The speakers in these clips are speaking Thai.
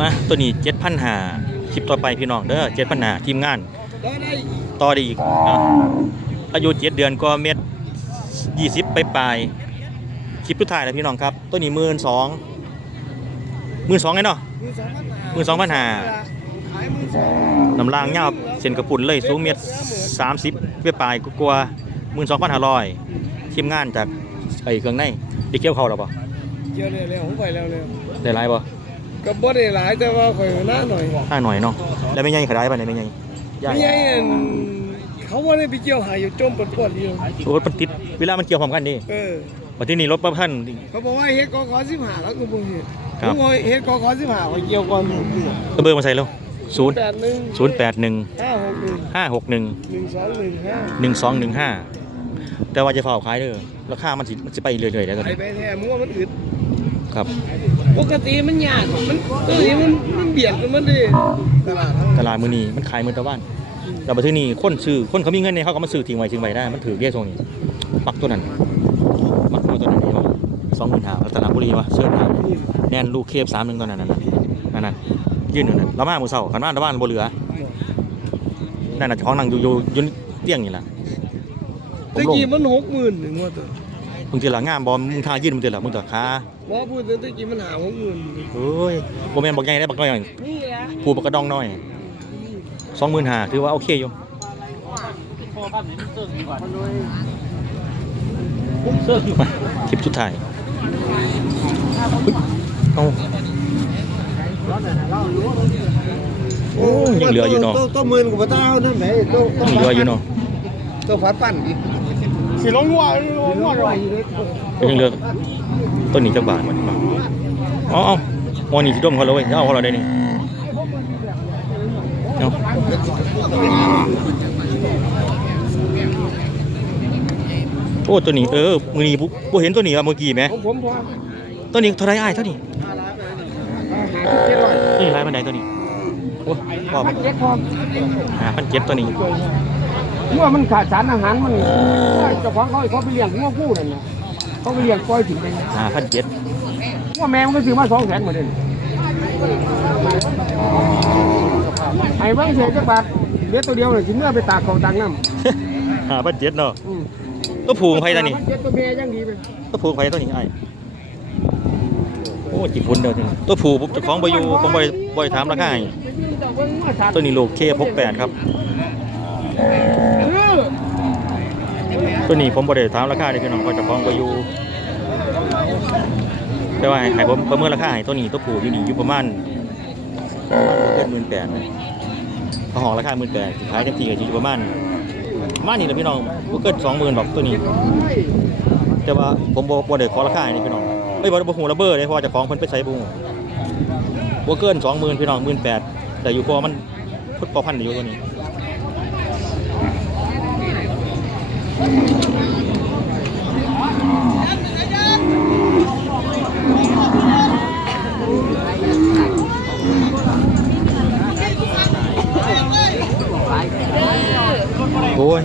มาตัวนี้เจ็ดพันหาคลิปต่อไปพี่น้องเด้อเจ็ดพันหาทีมงานได้ได้ต่อได้อีกนะอายุเจ็ดเดือนก็เม็ดยี่สิบไปปลายๆคลิปสุดท้ายแล้วพี่น้องครับ ตัวนี้หมื่นสองหมื่นสองไงเนาะมือสองพันห้าหมื่นสองพันห้าขายมือสองน้ำล่างเงาเส้นกระปุ่นเลยสูงเม็ดสามสิบไปปลายๆกลัวหมื่นสองพันห้าร้อยทีมงานจากไอ้เครื่องในไดีเกี่ยวเขาหรอปะเกี่ยวเร็วเร็วผมไปเร็วเร็วได้ไรปะ กับบ่ได้หลายแต่ว่าข่อยหน้าหน่อยห้าหน่อยเนาะแล้วไม่ใหญ่ขนาดปะเนี่ยไม่ใหญ่ใหญ่ไม่ใช่อันเขาว่าได้ไปเกี่ยวหายอยู่จมปวดปวดอยู่โอ้ยมันติดเวลามันเกี่ยวพร้อมกันดิเออวันที่นี่รถประพันธ์เขาบอกว่าเฮ็ดกอขอสิบหาแล้วกูบ่เฮ็ดครับผมว่าเฮ็ดกอขอสิบหาข่อยเกี่ยวก่อนหมดก็เบอร์มาใส่แล้วศูนย์แปดหนึ่งศูนย์แปดหนึ่งห้าหกหนึ่งห้าหกหนึ่งหนึ่งสองหนึ่งห้าหนึ่งสองหนึ่งห้าแต่ว่าจะฝ่าขายเด้อราคามันสิมันสิไปเรื่อยๆแล้วกันไปไปแท้มั่วมันอึดครับ ปกติมันยากมันตัวนี้มันมันเบียดกันมันดิตลาดตลาดมือนี้มันขายมือตะวันแต่มาที่นี่คนซื้อคนเขามีเงินเนี่ยเขาก็มาซื้อทิ้งไว้ทิ้งไว้ได้ มันถือเรียกตรงนี้มักตัวนั้นมักตัวตัวนั้นนี่ว่าสองหมื่นห้ารัตนบุรีวะเสื้อหนาแน่นลูกเคฟสามหนึ่งตัวนั้นนั่นน่ะนั่นน่ะยืนอยู่นั่นเรามาหมูเสาขันมาตะวันบ่เหลือนั่นน่ะเจ้าของนั่งอยู่อยู่อยืนเตี้ยงนี่แหละผมตะลงกี้มันหกหมื่นหนึ่งว่าตัว มึงเจอละงามบอมึงทายืนมึงเจอละมึงตัวขาหมอพูดถึงตะกี้มันหาหกหมื่นเฮ้ยโบแมนบอกใหญ่ได้บอกน้อยหน่อยนี่แหละผูบักกระดองน้อยสองหมื่นห้าถือว่าโอเคอยู่มาคลิปสุดท้ายเอาโอ้ยยังเหลืออยู่เนาะตัวตัวหมื่นกว่าเจ้านั่นไหนตัวตัวยังเหลืออยู่เนาะตัวฟัดปั้นอีก สิลงว่าลงว่ายังเหลืองต้นนี้จักบาทมันเอ๋อาอ๋อนี่ที่ดมเขาเลยเว้ยเอาเขาเราได้นี่เอาโอ้ตัวนี้เออมือนี้บ่เห็นตัวนี้อะเมื่อกี้ไหมผมผมตัวนี้เท่าไรอ้ายเท่านี้ตัวนี้ไรบันไดตัวนี้โอ้บอมันเจ็ดพอหาพันเจ็ดตัวนี้ เมื่อมันขาดสารอาหารมันเจ้าของเขาเขาไปเลี้ยงงัวกู้นั่นนะเขาไปเลี้ยงปล่อยถึงไปหาพันเจ็ดงัวแม่มันก็ซื้อมาสองแสนหมดเลยไอ้บางเศษจักบาทเลี้ยตัวเดียวเลยสิเมื่อไปตากของตังน้ำหาพันเจ็ดเนาะตัวผูงไผตัวนี้ตัวเมียยังดีไปตัวผูงไผตัวนี้ไอ้โอ้จีพุ่นเดียวจริงตัวผูผมเจะคล้าของไปอยู่ผมบริบริถามราคาให้ตัวนี้โลเคพกแปดครับ ตัวนี้ผมบริถามราคาเลยพี่น้องก็จะคล้องไปอยู่แต่ว่าให้ผมประเมินราคาให้ตัวนี้ตัวผูอยู่นี่อยู่ประมาณเกินหมื่นแปดพอหองราคาหมื่นแปดขายเต็มที่ก็อยู่ประมาณมานี้แหละพี่น้องบ่เกินสองหมื่นดอกตัวนี้ แต่ว่าผมบ่บ่ได้ขอราคาให้นี่พี่น้องเอ้ยบ่บ่ฮู้ระเบ้อเลยเพราะว่าจ้าของเพิ่นไปใส่บ่ฮู้บ่เกิน20,000พี่น้อง18,000แปดแต่อยู่พอมันพุทธพอพันอยู่ตัวนี้ โอ้ย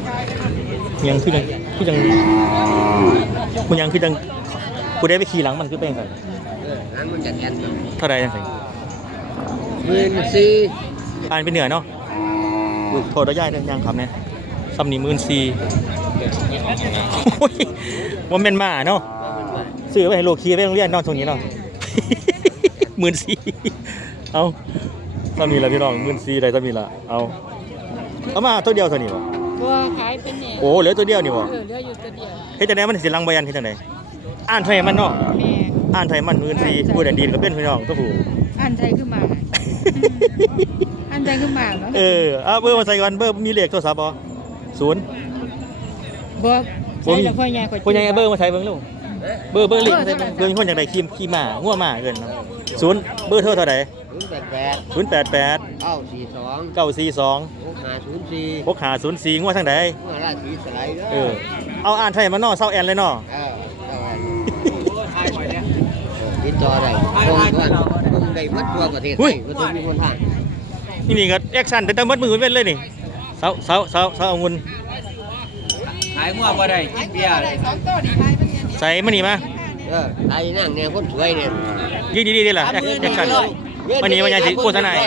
ยังคือยังคือยังมันยังคือยังผู้ได้ไปขี่หลังมันคือเป็นไงนั่นมันจัดกันเท่าใดจังไงหมื่นสี่อ่านเป็นเหนือเนาะอุ๊ยโทษระยะเรื่องยังครับเนี่ยซ้ำนี่หมื่นสี่โอ้ย ว่าแม่นมาเนาะซื้อไปให้โลคีไปโรงเรียนเนอนตรงนี้เนาะหมื่นสี่เอาซ้ำนี่ละพี่น้องหมื่นสี่ได้ซ้ำนี่ละเอาเอามาตัวเดียวเท่านี้วะตัวขายเป็นเนี่ยโอ้เหลือตัวเดียวนี่วะเออเหลืออยู่ตัวเดียวเฮ็ดจังไดมันสิลังใบยันเฮ็ดจังไดอ่านไทยมันเนาะแม่อ่านไทยมันหมื่นสี่ผู้ใดดีก็เป็นพี่น้องตัวผู้อันใจขึ้นมาอันใจขึ้นมาเนาะเออเอาเบอร์มาใส่ก่อนเบอร์มีเลขโทรศัพท์บ่ศูนย์ บอกผมใช่แล้วพ่อใหญ่คนยังไงเบอร์มาใช้เบิ่งลูกเบอร์เบอร์ลิงก์ใส่เบิ่งเบอร์คนอย่างไรขี่ขี่ม้างัวม้าเกินเนาะศูนย์เบอร์เท่าเท่าไหร่ศูนย์แปดแปดศูนย์แปดแปดเก้าสี่สองเก้าสี่สองหกห้าศูนย์สี่หกหาศูนย์สี่งัวทางใดเมื่อราศีสไลด์เด้เออเอาอ่านไทยมาเนาะเศร้าแอนเลยเนาะเออติดต่อได้ตรงกันตรงได้หมัดทั่วประเทศไทยก็ต้องมีคนทานนี่นี่ก็แอคชั่นแต่แต่มัดมือเว้นเลยนี่เสาเสาเสาเสาเอาเงิน ขายงัวบ่ได้กินเบียร์เลยใส่มานี่มาเออไอ้นั่งเนี่ยคนสวยเนี่ยยืนดีๆดีล่ะแอคแอคชั่นวันนี้วันยายสิโฆษณาให้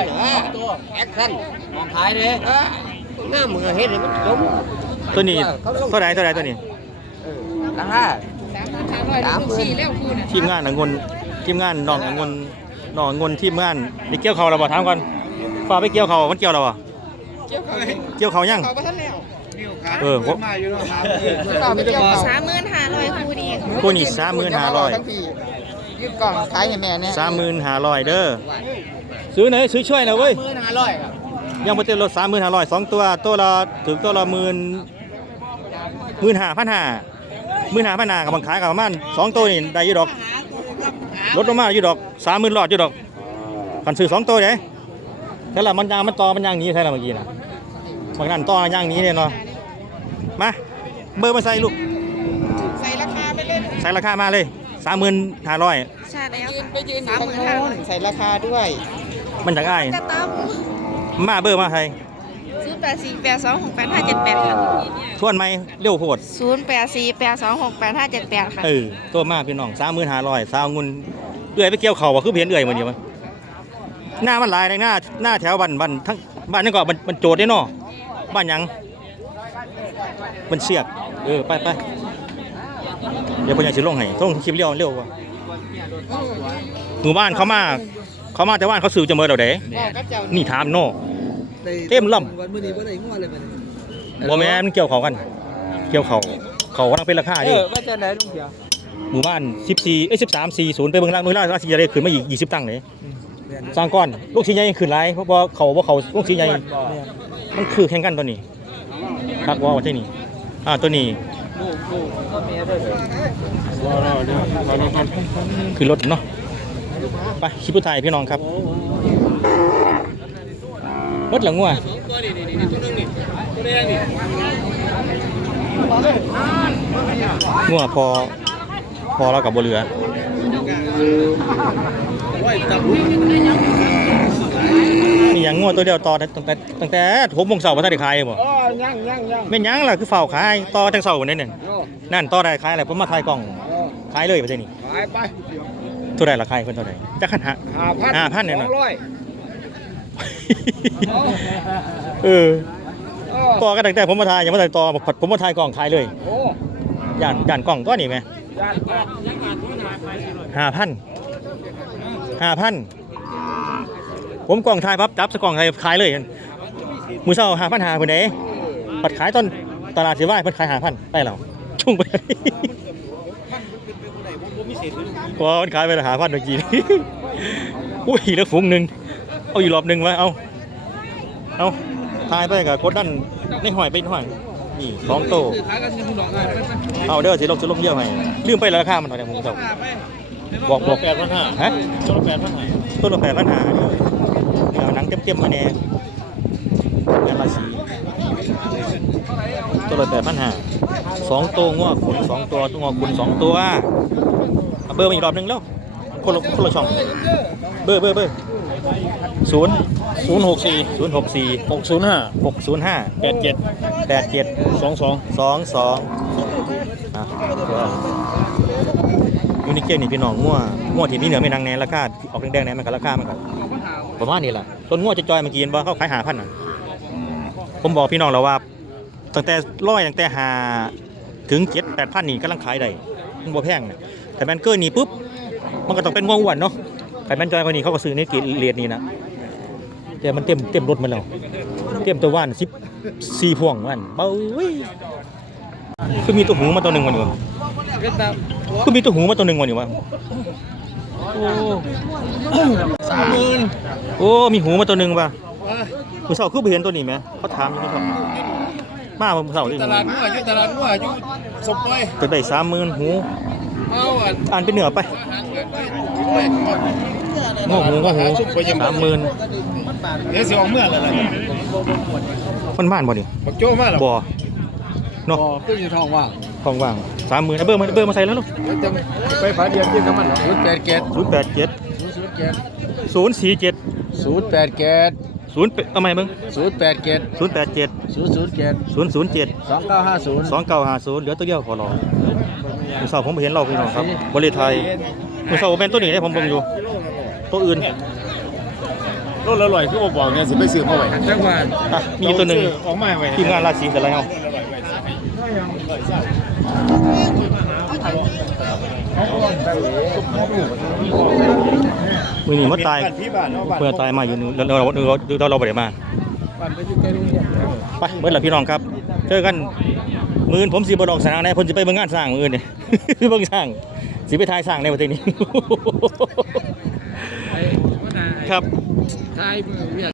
แอคชั่นมองขายเด้เออหน้ามือเฮ็ดให้มันสมตัวนี้เท่าไหร่เท่าไหร่ตัวนี้ราคาสามพันห้าร้อยลูกสี่แล้วคูน่ะทีมงานองุ่นทีมงานน้ององุ่นน้ององุ่นทีมงานไปเกี่ยวเขาเราบ่ถามก่อนฟ้าไปเกี่ยวเขามันเกี่ยวเราบ่เกี่ยวเขาเกี่ยวเขายังเขาไปท่านแล้ว เออผมต่อไปเกี่ยวเขาสามหมื่นห้าร้อยคูดีคู่นี้สามหมื่นห้าร้อยยืดกล่องขายให้แม่เนี่ยสามหมื่นห้าร้อยเด้อซื้อไหนซื้อช่วยนะเว้ยหมื่นห้าร้อยครับยังบ่เต็มรถสามหมื่นห้าร้อยสองตัวตัวละถึงตัวละหมื่นหมื่นห้าพันห้าหมื่นห้าพันห้ากับบังขายกับประมาณสองตัวนี่ได้อยู่ดอกลดลงมาอยู่ดอกสามหมื่นหลอดอยู่ดอกคันซื้อสองตัวเด้ใช่ละมันยางมันต่อมันยางหนี้ใช่ละเมื่อกี้นะบางนั่นต่อยางหนี้เนี่ยเนาะ มาเบอร์มาใส่ลูก ใส่ราคาไปเลยใส่ราคามาเลยสามหมื่นห้าร้อยใช่แล้วยืนไปยืนสามหมื่นห้าใส่ราคาด้วย มันจากอ้ายจะตั้มมาเบอร์มาใครศูนย์แปดสี่แปดสองหกแปดห้าเจ็ดแปดค่ะทวนไหมเร็วโพดศูนย์แปดสี่แปดสองหกแปดห้าเจ็ดแปดค่ะเออตัวมากพี่น้องสามหมื่นห้าร้อยสาวงุนเอื่อยไปเกี่ยวเขาว่าคือเพียนเอื่อยหมันเดียวมั้ยหน้ามันหลายในหน้าหน้าแถวบ้านบ้านทั้งบ้านนี่ก็มันมันโจดได้เนาะบ้านหยัง มันเสียกเออ ไปไปเดี๋ยวพญาสิลงให้ต้องคลิปเร็วเร็วว่ะหมู่บ้านเขามา เขามาแต่บ้านเขาซื้อจะเมื่อเราเด้บอกกับเจ้านี่ถามโน่เต็มลำวันมื้อนี้บ่ได้งัวเลยบัดนี้บ่แม่นมันเกี่ยวเขากัน เกี่ยวเขาเขากำลังเป็นราคาเอดิอว่าจะได้ลุงเดียวหมู่บ้าน14เอ้ย13 40ไปเบิ่งล่างมือล่างราศีจะได้ขึ้นมาอีก20ตังค์เลยสร้างก้อนลูกชิ้นใหญ่ขึ้นหลายเพราะว่าเขาว่าเขาลูกชิ้นใหญ่มันคือแข่งกันตัวนี้คักว่าว่าที่นี่ อ่าตัวนี้คือรถเนาะไปคลิปผู้ไทยพี่น้องครับรถหลังงัวงัวพอ พอเรากับบเรือ มีอย่างงวดตัวเดียวต่อตั้งแต่ตั้งแต่หกโมงเช้าพระท่านได้ขายบ่เออยังยังยังไม่นหยังล่ะคือเฝ้าขายต่อจังเช้านั่นน่ะโอ้นั่นต่อได้ขายอะไรผมมาขายกล่องขายเลยประเทศนี้ไปไปเท่าไหร่ละขายเพิ่นเท่าไหร่จักขันหาห้าพันหาพันเนี่ยนะองร้อยเออต่อกันตั้งแต่ผมมาถ่ายยังมาถ่ายต่อผมมาถ่ายกล่องขายเลยย่านย่านกล่องตัวนี้ไหมห้าพันห้าพัน ผมกล่องถ่ายปั๊บจับสกล่องถ่ายขายเลยมือเช้าหาพันหาเพิ่นปัดขายต้นตลาดสิว่าเพิ่นขายหาพันไปแล้วชุ่งไปว้าวมันขายไปละหาพันเมื่อกี้อุ้ยแล้วฝูงหนึ่งเอาอีกรอบหนึ่งวะเอาเอาทายไปกับกดดันในหอยเป็นหอยนี่สองโตเอาเด้อสิลบสิลบเยี่ยวให้ลืมไปแล้วราคามันเท่าไหร่ผมจะบอกบอกแปดพันห้าฮะต้นละแปดพันห้าต้นละแปดพันห้า เดี๋ยวหนังเต็มๆมาแน่งานราศีต้นละแปดพันห้าสองตัวงวขุนสองตัวตัวงอขุนสองตัวเอาเบอร์มาอีกรอบหนึงแล้วคนละคนละช่อง เบอร์เบอร์เบอร์ศูนย์ศูนย์หกสี่ศูนย์หกสี่หกศูนย์ห้าหกศูนย์ห้าแปดเจ็ดแปดเจ็ดสองสองสองสองอะยูนิเกนนี่พี่น้องงัวงัวที่นี่เหนือไม่นางแน่ราคาออกแดงๆแน่มันก็ราคามันก็ ประมาณนี้แหละต้นงัวจะจอยๆเมื่อกี้เห็นบ่เขาขายหาพันน่ะผมบอกพี่น้องแล้วว่าตั้งแต่ร้อยตั้งแต่หาถึงเจ็ดแปดพันนี่กำลังขายได้มันบ่แพงนะแต่แมนเกินนี่ปุ๊บมันก็ต้องเป็นงวงอ้วนเนาะไข่แมนจอยคนนี้เขาก็ซื้อในกีเรียดนี่นะแต่มันเต็มเต็มรถมันแล้วเต็มตัวว่านสิบสี่พวงว่านเบ้ยคือมีตัวหูมาตัวหนึ่งวันอยู่วะคือมีตัวหูมาตัวหนึ่งวันอยู่วะโอ้ สามหมื่นโอ้ มีหูมาตัวหนึ่งป่ะมือเสาคือไปเห็นตัวนี้ไหมเขาถามอยู่ไม่ชอบมามือเสาดิตลาดงัวอยู่ตลาดงัวอยู่สมปอยจะได้สามหมื่นหูเอาอันอ่านเป็นเหนือไปอาหารเกิดไปงอหูงอหูสามหมื่นเดี๋ยวสิออกเมื่อแล้วล่ะมันบ้านบ่นี่บักโจ้มาแล้วบ่เนาะบ่คืออยู่ท้องว่างของว่าง สามหมื่นเอาเบอร์มาเบอร์มาใส่แล้วลูกแล้วจังไปฝาเดียวกินน้ำมันเหรอศูนย์แปดเกตศูนย์แปดเจ็ดศูนย์เกตศูนย์สี่เจ็ดศูนย์แปดเกตศูนย์เอาใหม่มึงศูนย์แปดเกตศูนย์แปดเจ็ดศูนย์ศูนย์เกตศูนย์ศูนย์เจ็ดสองเก้าห้าศูนย์สองเก้าห้าศูนย์เหลือตัวเดียวพอรอมือเสาผมไปเห็นเราพี่น้องครับ บริไทยมือเสาเป็นตัวนี้ได้ผมเบิ่งอยู่ ตัวอื่นรถละร้อยคือบ่บอกเนี่ยสิไปซื้อมาไว้จังหวะอะมีตัวหนึ่งออกมาไว้ทีมงานราศีแต่ละเฮา มือนี้มาตายเนาะบ้านเมื่อตายมาอยู่นี่เราเราเราเราเราบ่ได้มาบ้าไปอยู่ใกล้โรงเรียนไปเบิดละพี่น้องครับเจอกันมือผมสิบ่ดอกสนางแน่เพิ่นสิไปเบิ่งงานสร้างมืออื่นนี่เบิ่งสร้างสิไปถ่ายสร้างในประเทศนี้ครับทายมือเวีย